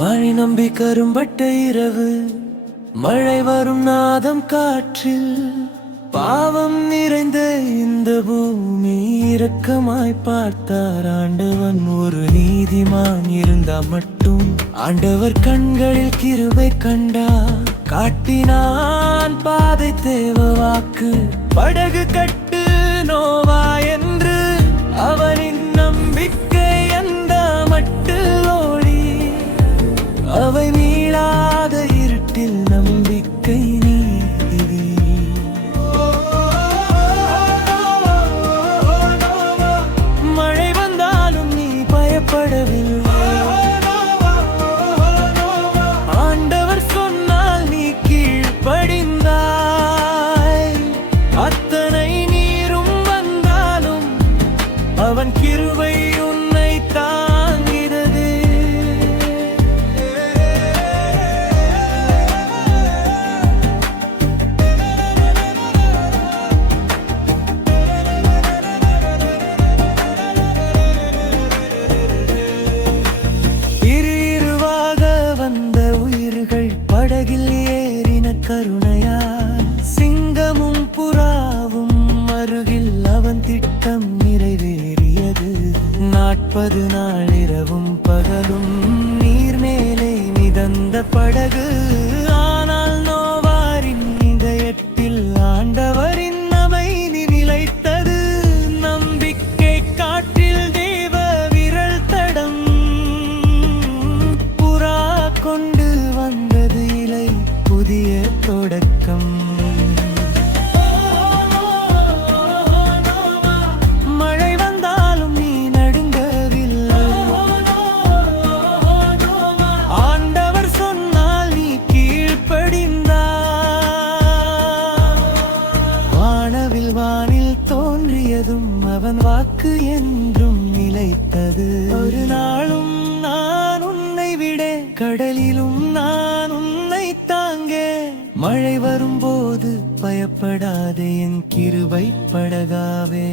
மழை நம்பி கரும்பட்ட இரவு மழை வரும் நாதம் காற்றில். பாவம் நிறைந்த இந்த பூமி இரக்கமாய் பார்த்தார். ஆண்டவன் ஒரு நீதிமான் இருந்தா மட்டும் ஆண்டவர் கண்களில் கிருவை கண்டா காட்டினான் பாதை தேவ வாக்கு படகு கட்டு நோவா என்று அவனின் அவன் உன்னை தாங்கிறது இரு இருவாக வந்த உயிர்கள் படகில் ஏறின கருணையா. சிங்கமும் புறாவும் அருகில் அவன் திட்டம் நிறைவே. நாற்பது நாள் இரவும் பகலும் நீர் மேலே மிதந்த படகு. அவன் வாக்கு என்றும் நிலைத்தது. ஒரு நாளும் நான் உன்னை விட கடலிலும் நான் உன்னை தாங்க. மழை வரும்போது பயப்படாதே என் கிருவை படகாவே.